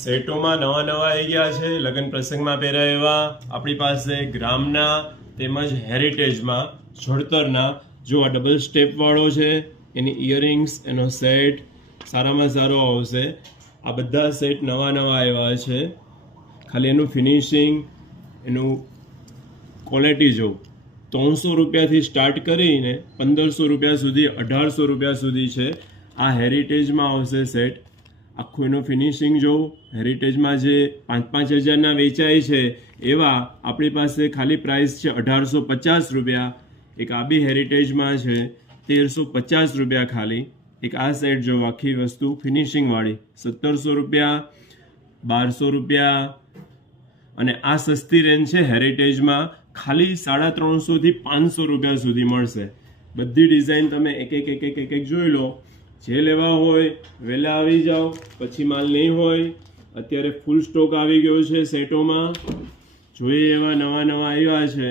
સેટોમાં નવા નવા આવી ગયા છે લગ્ન પ્રસંગમાં પહેરાય એવા આપણી પાસે ગ્રામના તેમજ હેરિટેજમાં જોડતરના જો આ ડબલ સ્ટેપ વાળો છે એની ઇયરિંગ્સ એનો સેટ સારામાં સારો આવશે. આ બધા સેટ નવા નવા આવ્યા છે. ખાલી એનું ફિનિશિંગ એનું ક્વોલિટી જો 300 રૂપિયાથી સ્ટાર્ટ કરીને 1500 રૂપિયા સુધી 1800 રૂપિયા સુધી છે. આ હેરિટેજમાં આવશે સેટ. આખું એનું ફિનિશિંગ જોઉં. હેરિટેજમાં જે 5-5 હજારના વેચાય છે એવા આપણી પાસે ખાલી પ્રાઇસ છે 1850 રૂપિયા. એક આ બી હેરિટેજમાં છે 1350 રૂપિયા ખાલી. એક આ સેટ જો આખી વસ્તુ ફિનિશિંગવાળી 1700 રૂપિયા, 1200 રૂપિયા. અને આ સસ્તી રેન્જ છે હેરિટેજમાં ખાલી 350 થી 500 રૂપિયા સુધી મળશે. બધી ડિઝાઇન તમે એક એક જોઈ લો. જે લેવા હોય વહેલા આવી જાઓ, પછી માલ નહીં હોય. અત્યારે ફૂલ સ્ટોક આવી ગયો છે સેટોમાં. જોઈએ એવા નવા નવા આવ્યા છે.